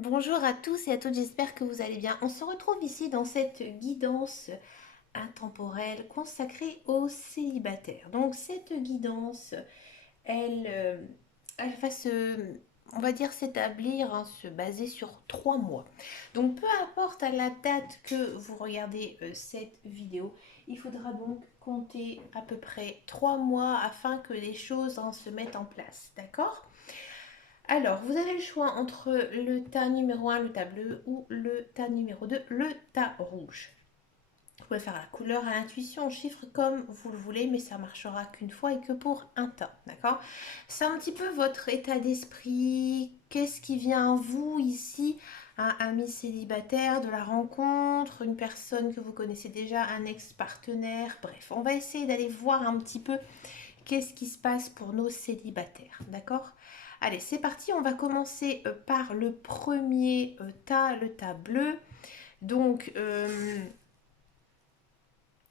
Bonjour à tous et à toutes, j'espère que vous allez bien. On se retrouve ici dans cette guidance intemporelle consacrée aux célibataires. Donc cette guidance, elle va on va dire s'établir, se baser sur 3 mois. Donc peu importe à la date que vous regardez cette vidéo, il faudra donc compter à peu près 3 mois afin que les choses se mettent en place. D'accord? Alors, vous avez le choix entre le tas numéro 1, le tas bleu, ou le tas numéro 2, le tas rouge. Vous pouvez faire la couleur à l'intuition, au chiffre comme vous le voulez, mais ça marchera qu'une fois et que pour un tas, d'accord? C'est un petit peu votre état d'esprit, qu'est-ce qui vient à vous ici, un ami célibataire, de la rencontre, une personne que vous connaissez déjà, un ex-partenaire, bref, on va essayer d'aller voir un petit peu qu'est-ce qui se passe pour nos célibataires, d'accord? Allez, c'est parti, on va commencer par le premier tas, le tas bleu. Donc,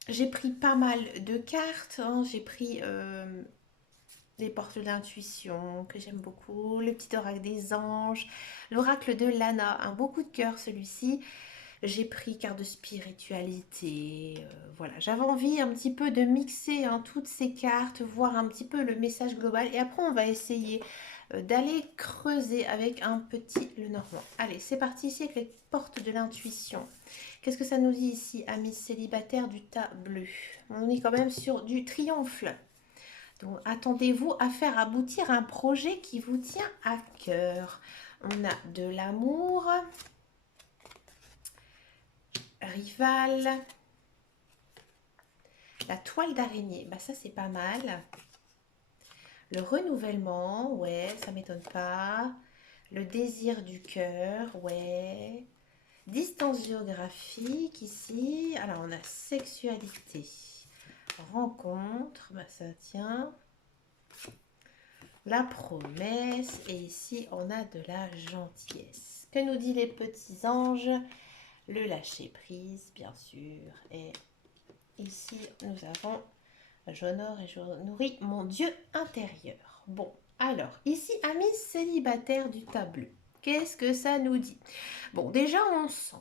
j'ai pris pas mal de cartes, hein. J'ai pris les portes de l'intuition, que j'aime beaucoup, le petit oracle des anges, l'oracle de Lana, un beau coup de cœur celui-ci. J'ai pris carte de spiritualité, voilà. J'avais envie un petit peu de mixer toutes ces cartes, voir un petit peu le message global. Et après, on va essayer d'aller creuser avec un petit Lenormand. Allez, c'est parti ici avec les portes de l'intuition. Qu'est-ce que ça nous dit ici, amis célibataires du tas bleu? On est quand même sur du triomphe. Donc, attendez-vous à faire aboutir un projet qui vous tient à cœur. On a de l'amour, rival, la toile d'araignée. Bah ça, c'est pas mal. Le renouvellement, ouais, ça m'étonne pas. Le désir du cœur, ouais. Distance géographique ici. Alors, on a sexualité. Rencontre, bah ça tient. La promesse. Et ici, on a de la gentillesse. Que nous dit les petits anges? Le lâcher prise, bien sûr. Et ici, nous avons j'honore et je nourris mon Dieu intérieur. Bon, alors, ici, amis célibataires du tableau. Qu'est-ce que ça nous dit? Bon, déjà, on sent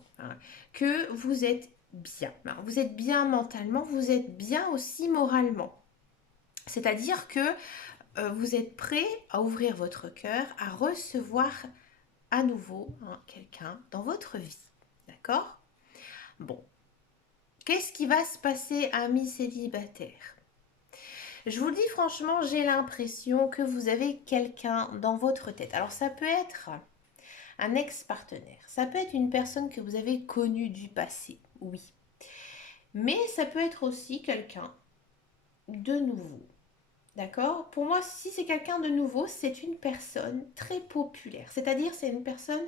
que vous êtes bien. Vous êtes bien mentalement, vous êtes bien aussi moralement. C'est-à-dire que vous êtes prêt à ouvrir votre cœur, à recevoir à nouveau quelqu'un dans votre vie. D'accord? Bon, qu'est-ce qui va se passer, amis célibataires? Je vous le dis franchement, j'ai l'impression que vous avez quelqu'un dans votre tête. Alors ça peut être un ex-partenaire, ça peut être une personne que vous avez connue du passé, oui. Mais ça peut être aussi quelqu'un de nouveau. D'accord? Pour moi, si c'est quelqu'un de nouveau, c'est une personne très populaire. C'est-à-dire, c'est une personne,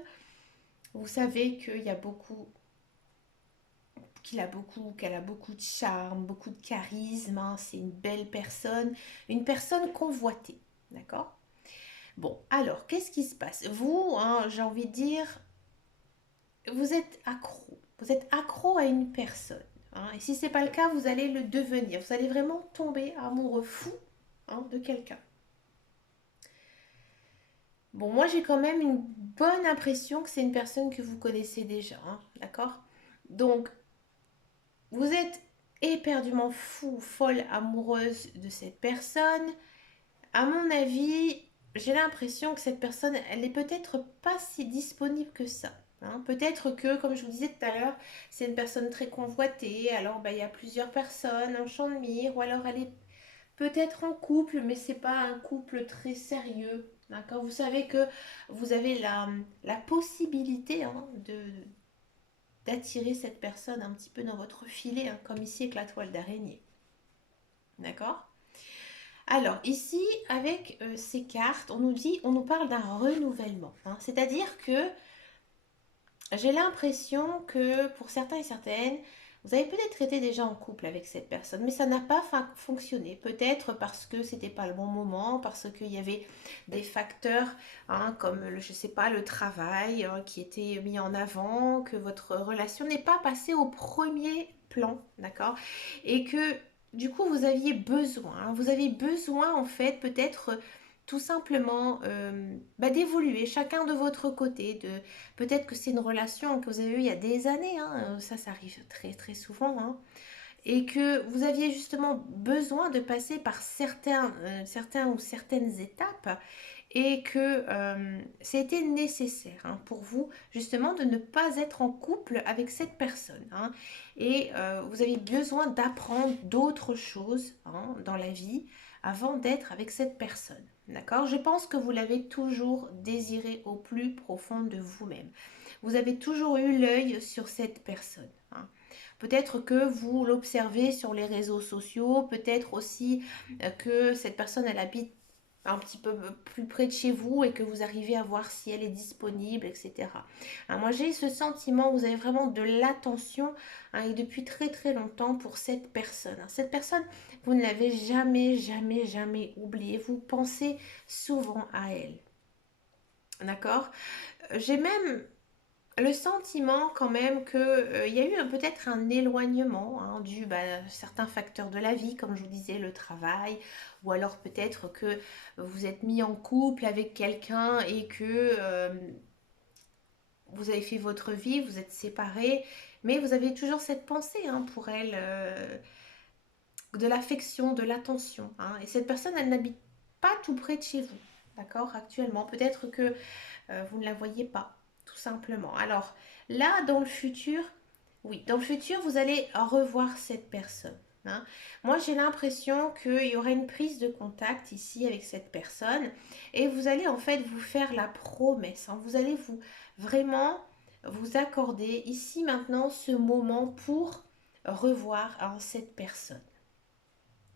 vous savez qu'il y a beaucoup, qu'elle a beaucoup de charme, beaucoup de charisme, c'est une belle personne, une personne convoitée. D'accord? Bon, alors, qu'est-ce qui se passe? Vous, j'ai envie de dire, vous êtes accro. Vous êtes accro à une personne. Et si ce n'est pas le cas, vous allez le devenir. Vous allez vraiment tomber amoureux fou de quelqu'un. Bon, moi, j'ai quand même une bonne impression que c'est une personne que vous connaissez déjà. D'accord? Donc, vous êtes éperdument fou, folle, amoureuse de cette personne. À mon avis, j'ai l'impression que cette personne, elle est peut-être pas si disponible que ça. Peut-être que, comme je vous disais tout à l'heure, c'est une personne très convoitée. Alors, il y a plusieurs personnes, un champ de mire, ou alors elle est peut-être en couple, mais c'est pas un couple très sérieux. D'accord? Vous savez que vous avez la possibilité d'attirer cette personne un petit peu dans votre filet, comme ici avec la toile d'araignée. D'accord? Alors ici, avec ces cartes, on nous parle d'un renouvellement. C'est-à-dire que j'ai l'impression que pour certains et certaines, vous avez peut-être été déjà en couple avec cette personne, mais ça n'a pas fonctionné. Peut-être parce que c'était pas le bon moment, parce qu'il y avait des facteurs comme, je sais pas, le travail qui était mis en avant, que votre relation n'est pas passée au premier plan, d'accord? Et que du coup, vous aviez besoin en fait peut-être tout simplement d'évoluer chacun de votre côté. Peut-être que c'est une relation que vous avez eue il y a des années, hein, ça arrive très très souvent, hein, et que vous aviez justement besoin de passer par certains ou certaines étapes et que c'était nécessaire, hein, pour vous justement de ne pas être en couple avec cette personne, hein, et vous avez besoin d'apprendre d'autres choses, hein, dans la vie avant d'être avec cette personne. D'accord? Je pense que vous l'avez toujours désiré au plus profond de vous-même. Vous avez toujours eu l'œil sur cette personne, hein. Peut-être que vous l'observez sur les réseaux sociaux, peut-être aussi que cette personne, elle habite un petit peu plus près de chez vous et que vous arrivez à voir si elle est disponible, etc. Hein, moi, j'ai ce sentiment, vous avez vraiment de l'attention, hein, et depuis très très longtemps pour cette personne. Hein. Cette personne, vous ne l'avez jamais, jamais, jamais oubliée. Vous pensez souvent à elle. D'accord? J'ai même le sentiment quand même que il y a eu peut-être un éloignement, hein, dû à certains facteurs de la vie, comme je vous disais, le travail, ou alors peut-être que vous êtes mis en couple avec quelqu'un et que vous avez fait votre vie, vous êtes séparés, mais vous avez toujours cette pensée, hein, pour elle, de l'affection, de l'attention, hein. Et cette personne, elle n'habite pas tout près de chez vous, d'accord, actuellement. Peut-être que vous ne la voyez pas, tout simplement. Alors là, dans le futur, oui, dans le futur, vous allez revoir cette personne, hein. Moi, j'ai l'impression qu'il y aura une prise de contact ici avec cette personne et vous allez en fait vous faire la promesse, hein. Vous allez vous vraiment vous accorder ici maintenant ce moment pour revoir, hein, cette personne.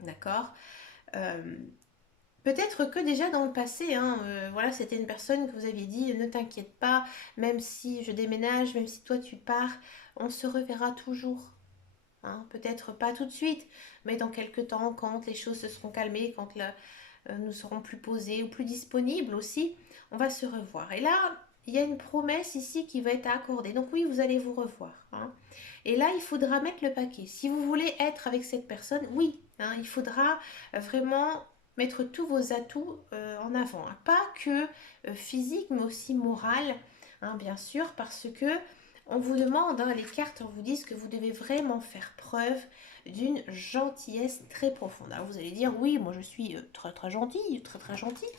D'accord? Euh, Peut-être que déjà dans le passé, hein, voilà, c'était une personne que vous aviez dit, ne t'inquiète pas, même si je déménage, même si toi tu pars, on se reverra toujours. Hein. Peut-être pas tout de suite, mais dans quelques temps, quand les choses se seront calmées, quand nous serons plus posés ou plus disponibles aussi, on va se revoir. Et là, il y a une promesse ici qui va être accordée. Donc oui, vous allez vous revoir. Hein. Et là, il faudra mettre le paquet. Si vous voulez être avec cette personne, oui, hein, il faudra vraiment mettre tous vos atouts en avant. Hein. Pas que physique, mais aussi moral, hein, bien sûr, parce que on vous demande, hein, les cartes vous disent que vous devez vraiment faire preuve d'une gentillesse très profonde. Alors vous allez dire, oui, moi je suis très très gentille, très très gentille.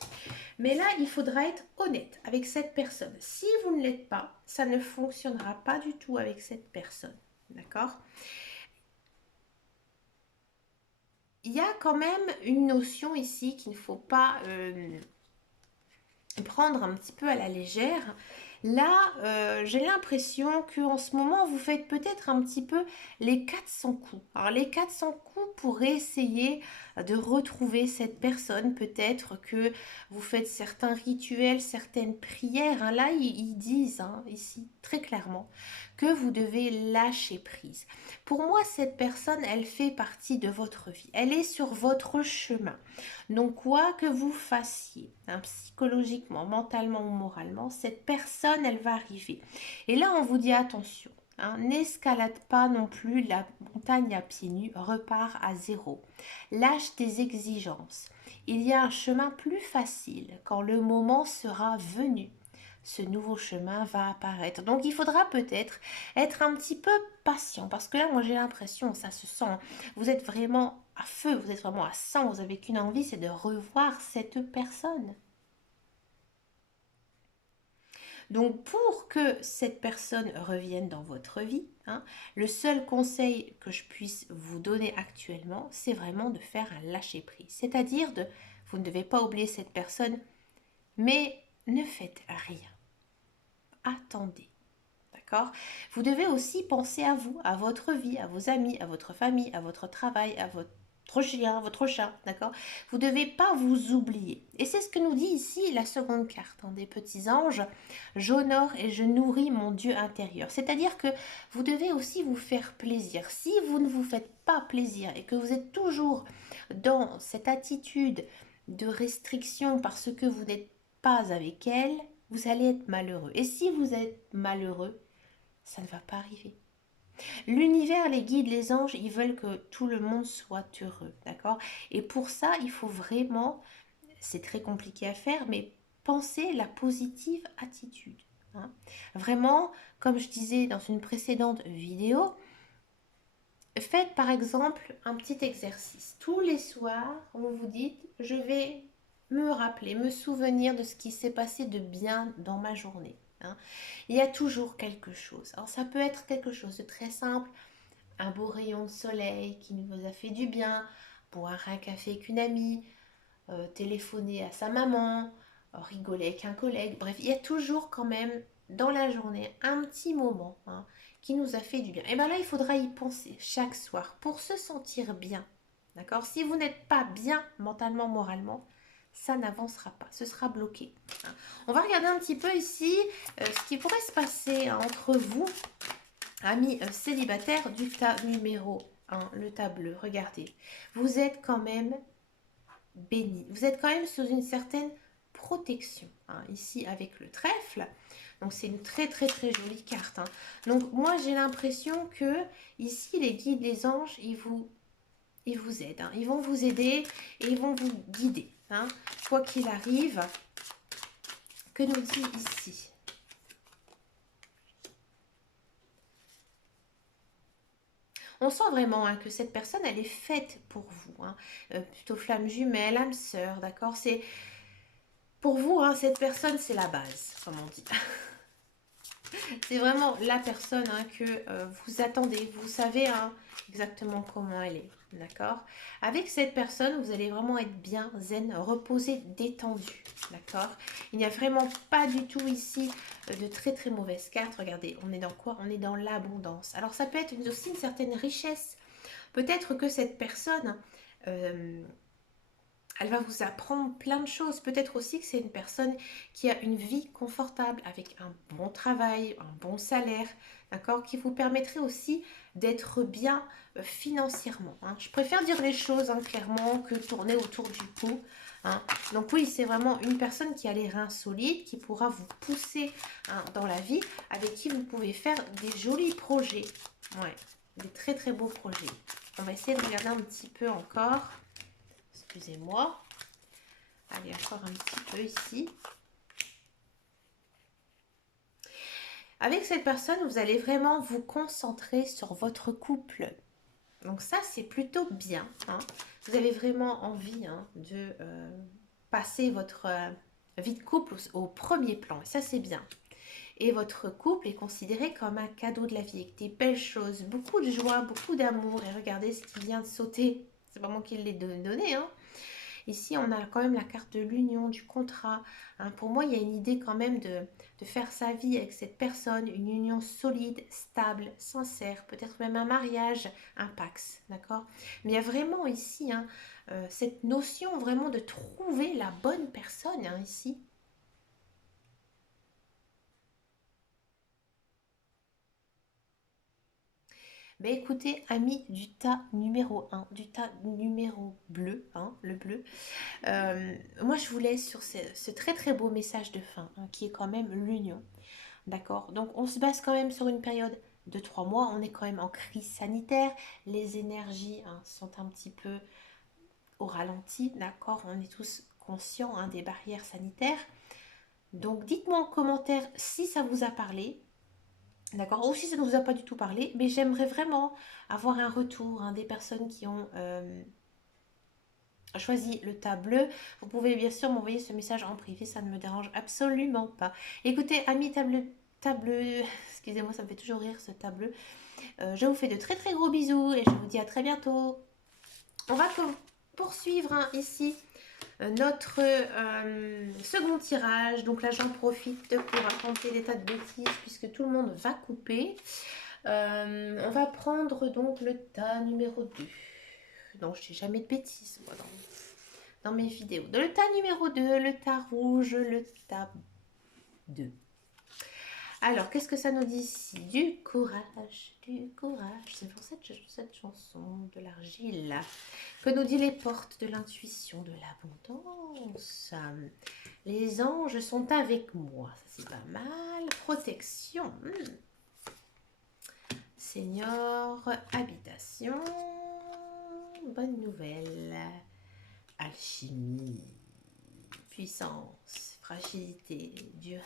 Mais là, il faudra être honnête avec cette personne. Si vous ne l'êtes pas, ça ne fonctionnera pas du tout avec cette personne. D'accord? Il y a quand même une notion ici qu'il ne faut pas prendre un petit peu à la légère. Là, j'ai l'impression qu'en ce moment, vous faites peut-être un petit peu les 400 coups. Alors, les 400 coups pour essayer de retrouver cette personne. Peut-être que vous faites certains rituels, certaines prières. Hein. Là, ils disent, hein, ici très clairement que vous devez lâcher prise. Pour moi, cette personne, elle fait partie de votre vie. Elle est sur votre chemin. Donc, quoi que vous fassiez, hein, psychologiquement, mentalement ou moralement, cette personne, elle va arriver. Et là, on vous dit attention, hein, n'escalade pas non plus la montagne à pieds nus, repars à zéro. Lâche tes exigences. Il y a un chemin plus facile quand le moment sera venu. Ce nouveau chemin va apparaître. Donc il faudra peut-être être un petit peu patient parce que là, moi j'ai l'impression, ça se sent, hein, vous êtes vraiment à feu, vous êtes vraiment à 100, vous avez qu'une envie, c'est de revoir cette personne. Donc pour que cette personne revienne dans votre vie, hein, le seul conseil que je puisse vous donner actuellement, c'est vraiment de faire un lâcher-prise. C'est-à-dire de, vous ne devez pas oublier cette personne, mais ne faites rien. Attendez. D'accord? Vous devez aussi penser à vous, à votre vie, à vos amis, à votre famille, à votre travail, à votre chien, votre chat, d'accord? Vous ne devez pas vous oublier. Et c'est ce que nous dit ici la seconde carte, hein, des petits anges. J'honore et je nourris mon Dieu intérieur. C'est-à-dire que vous devez aussi vous faire plaisir. Si vous ne vous faites pas plaisir et que vous êtes toujours dans cette attitude de restriction parce que vous n'êtes pas avec elle, vous allez être malheureux. Et si vous êtes malheureux, ça ne va pas arriver. L'univers, les guides, les anges, ils veulent que tout le monde soit heureux, d'accord? Et pour ça, il faut vraiment c'est très compliqué à faire, mais pensez la positive attitude. Hein. Vraiment, comme je disais dans une précédente vidéo, faites par exemple un petit exercice. Tous les soirs, vous vous dites, je vais me rappeler, me souvenir de ce qui s'est passé de bien dans ma journée. Hein. Il y a toujours quelque chose. Alors ça peut être quelque chose de très simple, un beau rayon de soleil qui nous a fait du bien, boire un café avec une amie, téléphoner à sa maman, rigoler avec un collègue. Bref, il y a toujours quand même dans la journée un petit moment hein, qui nous a fait du bien. Et bien là, il faudra y penser chaque soir pour se sentir bien. D'accord? Si vous n'êtes pas bien mentalement, moralement, ça n'avancera pas, ce sera bloqué. Hein. On va regarder un petit peu ici ce qui pourrait se passer entre vous, amis célibataires du tas numéro 1, le tas bleu. Regardez, vous êtes quand même béni. Vous êtes quand même sous une certaine protection. Hein, ici avec le trèfle. Donc c'est une très très très jolie carte. Hein. Donc moi j'ai l'impression que ici les guides, les anges, ils vous aident. Hein. Ils vont vous aider et ils vont vous guider. Hein. Quoi qu'il arrive, que nous dit ici? On sent vraiment hein, que cette personne, elle est faite pour vous. Hein. Plutôt flamme jumelle, âme sœur, d'accord? C'est pour vous, hein, cette personne, c'est la base, comme on dit. C'est vraiment la personne hein, que vous attendez. Vous savez hein, exactement comment elle est. D'accord? Avec cette personne, vous allez vraiment être bien zen, reposé, détendu. D'accord? Il n'y a vraiment pas du tout ici de très très mauvaises cartes. Regardez, on est dans quoi? On est dans l'abondance. Alors ça peut être aussi une certaine richesse. Peut-être que cette personne... elle va vous apprendre plein de choses. Peut-être aussi que c'est une personne qui a une vie confortable avec un bon travail, un bon salaire, d'accord, qui vous permettrait aussi d'être bien financièrement. Hein. Je préfère dire les choses hein, clairement que tourner autour du pot. Hein. Donc oui, c'est vraiment une personne qui a les reins solides, qui pourra vous pousser hein, dans la vie, avec qui vous pouvez faire des jolis projets. Ouais, des très très beaux projets. On va essayer de regarder un petit peu encore. Excusez-moi. Allez, encore un petit peu ici. Avec cette personne, vous allez vraiment vous concentrer sur votre couple. Donc ça, c'est plutôt bien. Hein. Vous avez vraiment envie hein, de passer votre vie de couple au premier plan. Et ça, c'est bien. Et votre couple est considéré comme un cadeau de la vie, avec des belles choses, beaucoup de joie, beaucoup d'amour. Et regardez ce qui vient de sauter. C'est vraiment qu'il l'ait donné, hein. Ici, on a quand même la carte de l'union, du contrat. Hein. Pour moi, il y a une idée quand même de faire sa vie avec cette personne, une union solide, stable, sincère, peut-être même un mariage, un pax, d'accord? Mais il y a vraiment ici hein, cette notion vraiment de trouver la bonne personne hein, ici. Ben écoutez, amis du tas numéro 1, du tas numéro bleu, hein, le bleu, moi je vous laisse sur ce très très beau message de fin, hein, qui est quand même l'union. D'accord? Donc on se base quand même sur une période de 3 mois, on est quand même en crise sanitaire, les énergies hein, sont un petit peu au ralenti, d'accord? On est tous conscients hein, des barrières sanitaires. Donc dites-moi en commentaire si ça vous a parlé. D'accord, ou si ça ne vous a pas du tout parlé, mais j'aimerais vraiment avoir un retour hein, des personnes qui ont choisi le tas bleu. Vous pouvez bien sûr m'envoyer ce message en privé, ça ne me dérange absolument pas. Écoutez, amis bleu, excusez-moi, ça me fait toujours rire ce tas bleu. Je vous fais de très très gros bisous et je vous dis à très bientôt. On va poursuivre hein, ici notre second tirage. Donc là j'en profite pour raconter des tas de bêtises puisque tout le monde va couper. On va prendre donc le tas numéro 2. Non, je dis jamais de bêtises moi, dans mes vidéos. Le tas numéro 2, le tas rouge, le tas 2. Alors, qu'est-ce que ça nous dit ici? Du courage, du courage. C'est pour cette chanson de l'argile. Que nous dit les portes de l'intuition, de l'abondance? Les anges sont avec moi. Ça, c'est pas mal. Protection. Seigneur, habitation. Bonne nouvelle. Alchimie. puissance, fragilité, durée,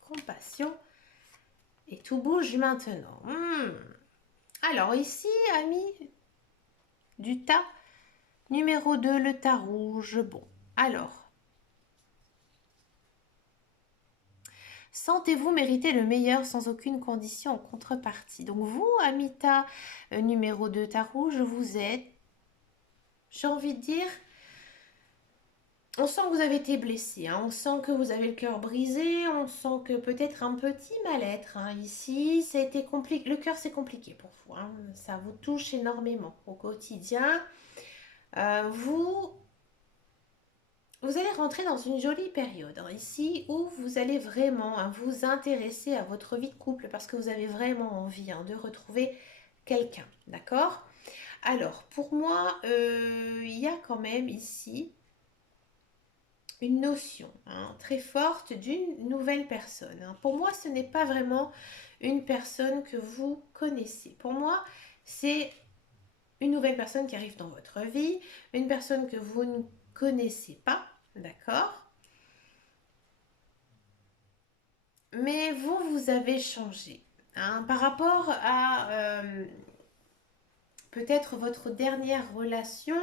compassion. Et tout bouge maintenant. Alors ici, amis du tas, numéro 2, le tas rouge. Bon, alors, sentez-vous mériter le meilleur sans aucune condition en contrepartie. Donc vous, amis tas numéro 2, tas rouge, vous êtes, j'ai envie de dire, on sent que vous avez été blessé, hein, on sent que vous avez le cœur brisé, on sent que peut-être un petit mal-être. Hein, ici, ça a été compliqué. Le cœur, c'est compliqué pour vous. Hein, ça vous touche énormément au quotidien. Vous allez rentrer dans une jolie période hein, ici où vous allez vraiment hein, vous intéresser à votre vie de couple parce que vous avez vraiment envie hein, de retrouver quelqu'un. D'accord? Alors, pour moi, il y a quand même ici une notion hein, très forte d'une nouvelle personne. Hein. Pour moi, ce n'est pas vraiment une personne que vous connaissez. Pour moi, c'est une nouvelle personne qui arrive dans votre vie, une personne que vous ne connaissez pas, d'accord? Mais vous, vous avez changé. Hein, par rapport à peut-être votre dernière relation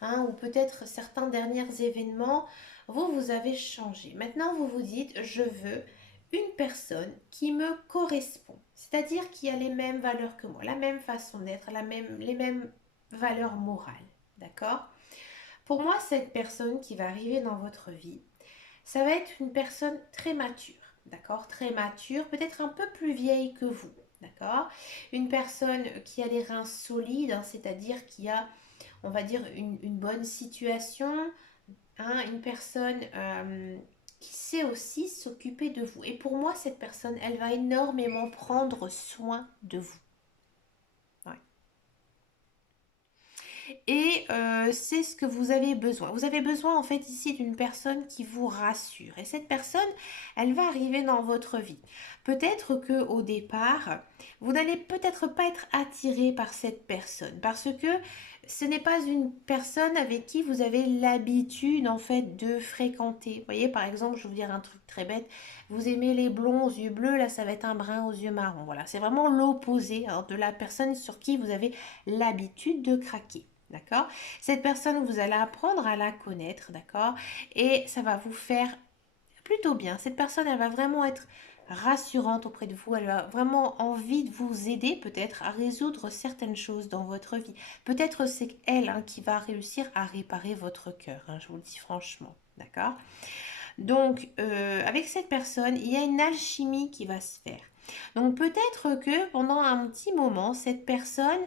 hein, ou peut-être certains derniers événements, vous avez changé. Maintenant, vous vous dites, je veux une personne qui me correspond, c'est-à-dire qui a les mêmes valeurs que moi, la même façon d'être, les mêmes valeurs morales, d'accord? Pour moi, cette personne qui va arriver dans votre vie, ça va être une personne très mature, d'accord? Très mature, peut-être un peu plus vieille que vous, d'accord? Une personne qui a les reins solides, hein, c'est-à-dire qui a, on va dire, une bonne situation, hein, une personne qui sait aussi s'occuper de vous. Et pour moi, cette personne, elle va énormément prendre soin de vous. Et c'est ce que vous avez besoin. Vous avez besoin en fait ici d'une personne qui vous rassure. Et cette personne, elle va arriver dans votre vie. Peut-être que au départ, vous n'allez peut-être pas être attiré par cette personne parce que ce n'est pas une personne avec qui vous avez l'habitude en fait de fréquenter. Vous voyez, par exemple, je vais vous dire un truc très bête. Vous aimez les blonds aux yeux bleus, là ça va être un brun aux yeux marrons. Voilà, c'est vraiment l'opposé hein, de la personne sur qui vous avez l'habitude de craquer. D'accord? Cette personne, vous allez apprendre à la connaître, d'accord? Et ça va vous faire plutôt bien. Cette personne, elle va vraiment être rassurante auprès de vous. Elle a vraiment envie de vous aider peut-être à résoudre certaines choses dans votre vie. Peut-être c'est elle hein, qui va réussir à réparer votre cœur. Hein, je vous le dis franchement, d'accord? Donc, avec cette personne, il y a une alchimie qui va se faire. Donc peut-être que pendant un petit moment, cette personne,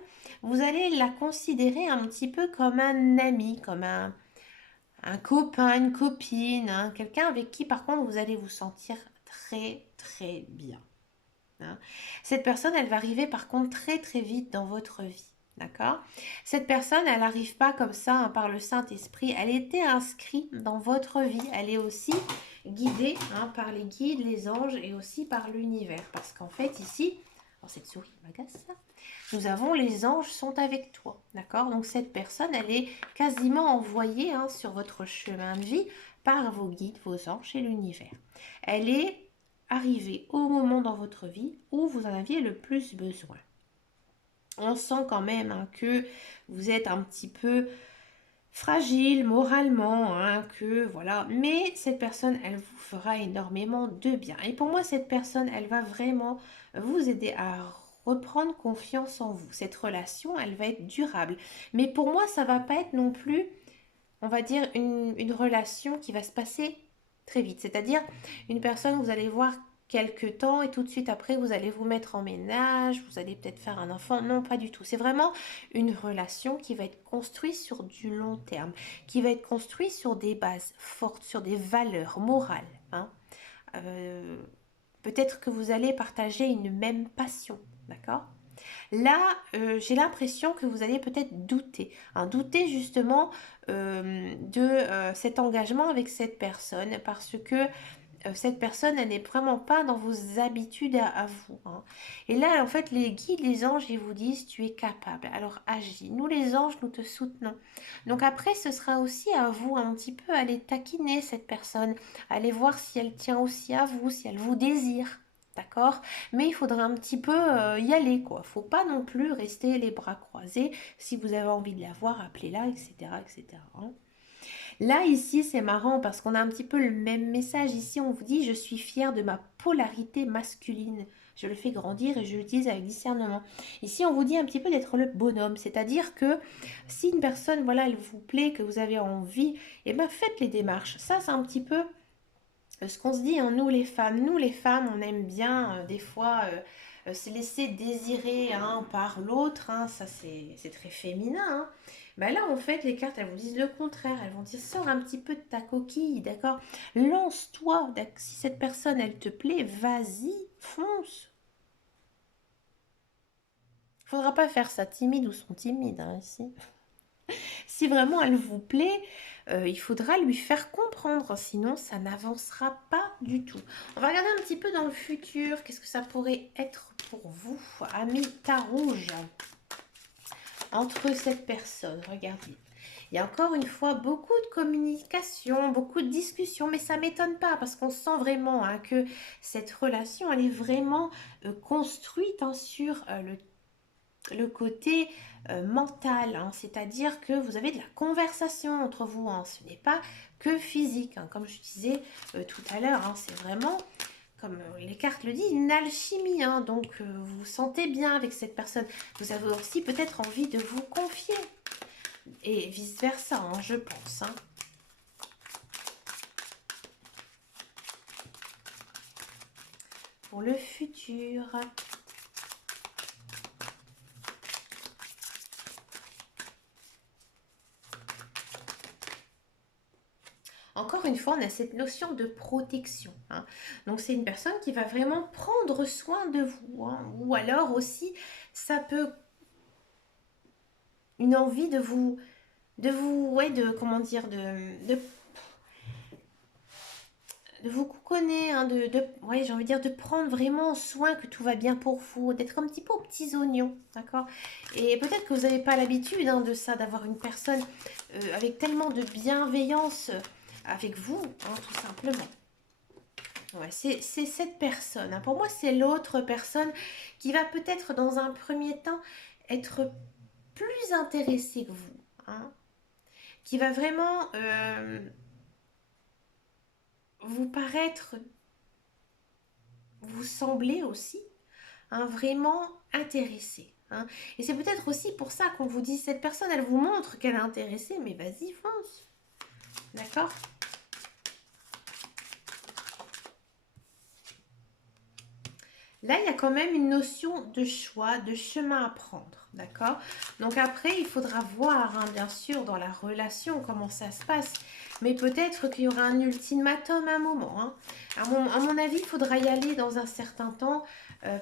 vous allez la considérer un petit peu comme un ami, comme un copain, une copine, hein, quelqu'un avec qui par contre vous allez vous sentir très très bien. Hein. Cette personne, elle va arriver par contre très très vite dans votre vie. D'accord? Cette personne, elle n'arrive pas comme ça hein, par le Saint-Esprit. Elle était inscrite dans votre vie. Elle est aussi guidée hein, par les guides, les anges et aussi par l'univers. Parce qu'en fait, ici, oh, cette souris m'agace ça. Nous avons les anges sont avec toi. D'accord? Donc cette personne, elle est quasiment envoyée hein, sur votre chemin de vie par vos guides, vos anges et l'univers. Elle est arrivée au moment dans votre vie où vous en aviez le plus besoin. On sent quand même hein, que vous êtes un petit peu fragile moralement, hein, que voilà. Mais cette personne, elle vous fera énormément de bien. Et pour moi, cette personne, elle va vraiment vous aider à reprendre confiance en vous. Cette relation, elle va être durable. Mais pour moi, ça va pas être non plus, on va dire, une relation qui va se passer très vite. C'est-à-dire une personne, vous allez voir quelques temps et tout de suite après vous allez vous mettre en ménage, vous allez peut-être faire un enfant. Non, pas du tout. C'est vraiment une relation qui va être construite sur du long terme, qui va être construite sur des bases fortes, sur des valeurs morales. Hein. Peut-être que vous allez partager une même passion, d'accord? Là, j'ai l'impression que vous allez peut-être douter, hein, douter justement de cet engagement avec cette personne parce que cette personne, elle n'est vraiment pas dans vos habitudes à vous. Hein. Et là, en fait, les guides, les anges, ils vous disent, tu es capable. Alors agis. Nous, les anges, nous te soutenons. Donc après, ce sera aussi à vous un petit peu aller taquiner cette personne, aller voir si elle tient aussi à vous, si elle vous désire. D'accord? Mais il faudra un petit peu y aller, quoi. Faut pas non plus rester les bras croisés. Si vous avez envie de la voir, appelez-la, etc., etc. Hein. Là, ici, c'est marrant parce qu'on a un petit peu le même message. Ici, on vous dit, je suis fière de ma polarité masculine. Je le fais grandir et je l'utilise avec discernement. Ici, on vous dit un petit peu d'être le bonhomme. C'est-à-dire que si une personne, voilà, elle vous plaît, que vous avez envie, eh ben, faites les démarches. Ça, c'est un petit peu ce qu'on se dit, hein, nous les femmes. Nous les femmes, on aime bien des fois se laisser désirer hein, par l'autre. Hein, ça, c'est très féminin. Hein. Bah là, en fait, les cartes, elles vous disent le contraire. Elles vont dire, sors un petit peu de ta coquille, d'accord? Lance-toi. Si cette personne, elle te plaît, vas-y, fonce. Faudra pas faire ça timide ou sont timides hein, ici. Si vraiment elle vous plaît, il faudra lui faire comprendre, sinon ça n'avancera pas du tout. On va regarder un petit peu dans le futur, qu'est-ce que ça pourrait être pour vous, amis rouge entre cette personne, regardez. Il y a encore une fois beaucoup de communication, beaucoup de discussions, mais ça ne m'étonne pas parce qu'on sent vraiment hein, que cette relation, elle est vraiment construite hein, sur le côté mental, hein, c'est-à-dire que vous avez de la conversation entre vous, hein, ce n'est pas que physique, hein, comme je disais tout à l'heure, hein, c'est vraiment, comme les cartes le disent, une alchimie, hein, donc vous vous sentez bien avec cette personne, vous avez aussi peut-être envie de vous confier, et vice-versa, hein, je pense. Hein. Pour le futur... Encore une fois, on a cette notion de protection. Hein. Donc, c'est une personne qui va vraiment prendre soin de vous. Hein. Ou alors aussi, ça peut... Une envie ouais, comment dire, de vous couconner, hein, ouais, j'ai envie de dire, de prendre vraiment soin que tout va bien pour vous, d'être un petit peu aux petits oignons, d'accord? Et peut-être que vous n'avez pas l'habitude hein, de ça, d'avoir une personne avec tellement de bienveillance avec vous, hein, tout simplement. Ouais, c'est cette personne. Hein. Pour moi, c'est l'autre personne qui va peut-être dans un premier temps être plus intéressée que vous. Hein, qui va vraiment vous paraître, vous sembler aussi hein, vraiment intéressé. Hein. Et c'est peut-être aussi pour ça qu'on vous dit, cette personne, elle vous montre qu'elle est intéressée, mais vas-y, fonce. D'accord ? Là, il y a quand même une notion de choix, de chemin à prendre, d'accord? Donc après, il faudra voir, hein, bien sûr, dans la relation, comment ça se passe. Mais peut-être qu'il y aura un ultimatum à un moment. Hein. À mon avis, il faudra y aller dans un certain temps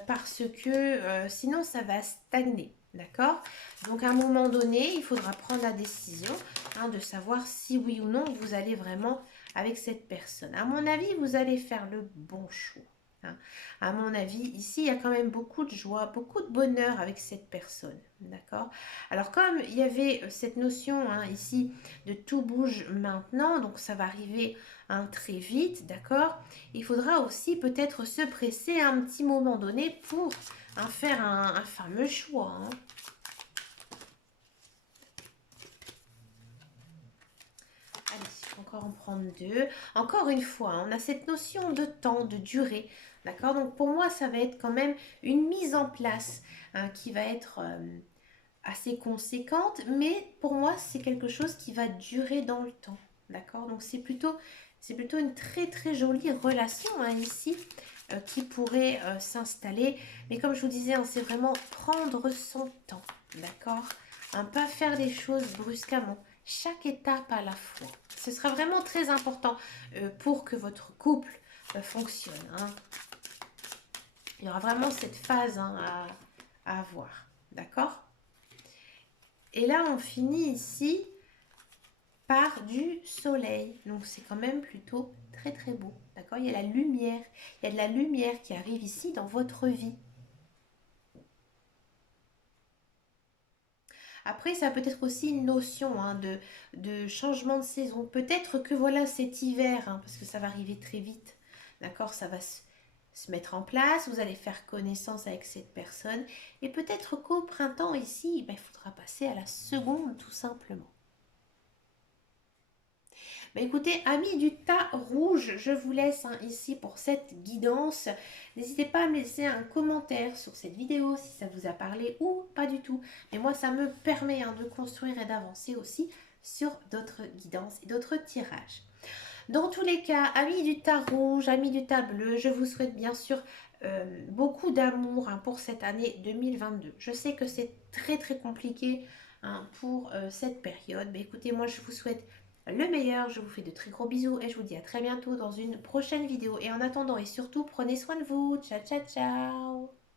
parce que sinon, ça va stagner, d'accord? Donc à un moment donné, il faudra prendre la décision hein, de savoir si oui ou non vous allez vraiment avec cette personne. À mon avis, vous allez faire le bon choix. Hein. À mon avis, ici, il y a quand même beaucoup de joie, beaucoup de bonheur avec cette personne. D'accord? Alors, comme il y avait cette notion hein, ici de tout bouge maintenant, donc ça va arriver hein, très vite, d'accord? Il faudra aussi peut-être se presser à un petit moment donné pour hein, faire un fameux choix. Hein. Allez, encore en prendre deux. Encore une fois, on a cette notion de temps, de durée. D'accord? Donc pour moi, ça va être quand même une mise en place hein, qui va être assez conséquente. Mais pour moi, c'est quelque chose qui va durer dans le temps. D'accord? Donc c'est plutôt une très très jolie relation hein, ici qui pourrait s'installer. Mais comme je vous disais, hein, c'est vraiment prendre son temps. D'accord? Hein, pas faire les choses brusquement. Chaque étape à la fois. Ce sera vraiment très important pour que votre couple fonctionne. Hein. Il y aura vraiment cette phase hein, à avoir. D'accord? Et là, on finit ici par du soleil. Donc, c'est quand même plutôt très, très beau. D'accord? d'accord? Il y a la lumière, il y a de la lumière qui arrive ici dans votre vie. Après, ça peut être aussi une notion hein, de changement de saison. Peut-être que voilà, cet hiver, hein, parce que ça va arriver très vite, d'accord? Ça va se mettre en place, vous allez faire connaissance avec cette personne. Et peut-être qu'au printemps, ici, ben, il faudra passer à la seconde, tout simplement. Bah écoutez, amis du tas rouge, je vous laisse hein, ici pour cette guidance. N'hésitez pas à me laisser un commentaire sur cette vidéo si ça vous a parlé ou pas du tout. Mais moi, ça me permet hein, de construire et d'avancer aussi sur d'autres guidances et d'autres tirages. Dans tous les cas, amis du tas rouge, amis du tas bleu, je vous souhaite bien sûr beaucoup d'amour hein, pour cette année 2022. Je sais que c'est très très compliqué hein, pour cette période. Mais écoutez, moi je vous souhaite le meilleur. Je vous fais de très gros bisous et je vous dis à très bientôt dans une prochaine vidéo. Et en attendant et surtout, prenez soin de vous. Ciao, ciao, ciao.